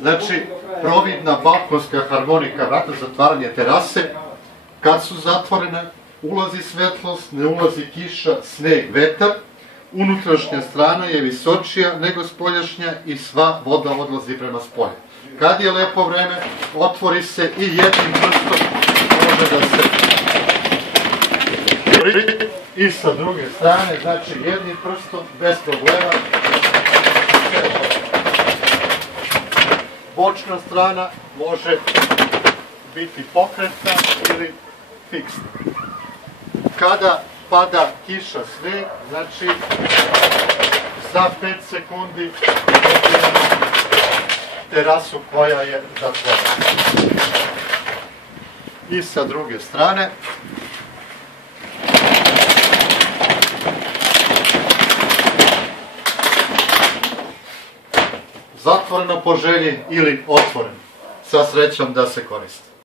Znači, providna balkonska harmonika vrata, zatvaranje terase. Kad su zatvorene, ulazi svetlost, ne ulazi kiša, sneg, vetar. Unutrašnja strana je visočija nego spoljašnja i sva voda odlazi prema spolju. Kad je lepo vreme, otvori se i jednim prstom može da se i sa druge strane, znači jednim prstom, bez problema. Bočna strana može biti pokretna ili fiksna. Kada pada kiša, sneg, znači za 5 sekundi dobijemo terasu koja je zatvorena. I sa druge strane. Zatvoreno po želji ili otvoreno. Sa srećom da se koristi.